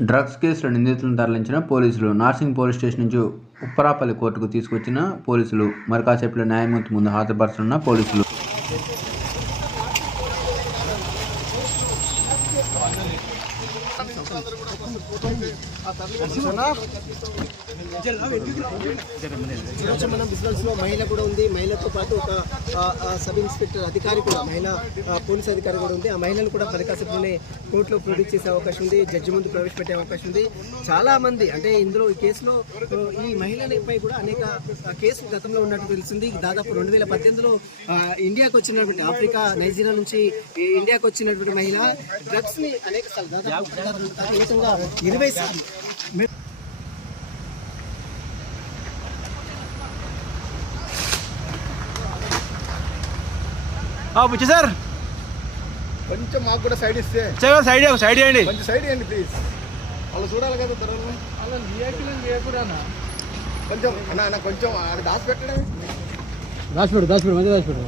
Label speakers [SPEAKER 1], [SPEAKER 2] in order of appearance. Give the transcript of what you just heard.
[SPEAKER 1] Drugs కేసులో నిందితులను తరలించిన పోలీసులు నార్సింగ్ పోలీస్ స్టేషన్ నుంచి ఉప్పరాపల్లి కోర్టుకు తీసుకొచ్చిన పోలీసులు మరి న్యాయమూర్తి ముందు హాజరుపరచనున్న పోలీసులు.
[SPEAKER 2] ఈరోజు మనం లో మహిళ కూడా ఉంది మహిళతో పాటు ఒక సబ్ ఇన్స్పెక్టర్ అధికారి కూడా మహిళ పోలీస్ అధికారి కూడా ఉంది ఆ మహిళను కూడా పది కోర్టులో ప్రొడ్యూస్ చేసే అవకాశం ఉంది జడ్జి ముందు ప్రవేశపెట్టే అవకాశం ఉంది చాలా మంది అంటే ఇందులో ఈ కేసులో ఈ మహిళలపై కూడా అనేక కేసులు గతంలో ఉన్నట్టు తెలిసింది దాదాపు రెండు వేల పద్దెనిమిదిలో ఇండియాకు వచ్చినటువంటి ఆఫ్రికా నైజీరియా నుంచి ఇండియాకి ఇండియాకు వచ్చినటువంటి మహిళ డ్రగ్స్ని అనేక సార్లు దాదాపు ఇరవై సార్లు
[SPEAKER 3] బుచ్చి సార్.
[SPEAKER 4] కొంచెం మాకు కూడా సైడ్ ఇస్తే.
[SPEAKER 3] సైడ్ సైడ్ చేయండి.
[SPEAKER 4] కొంచెం సైడ్ ఇవ్వండి ప్లీజ్ వాళ్ళు చూడాలి కదా ధరలు కొంచెం అన్న అన్న కొంచెం ఆడ దాచి పెట్టడమే
[SPEAKER 2] దాచిపెడు దాచిపెడు మంచి దాచిపెడు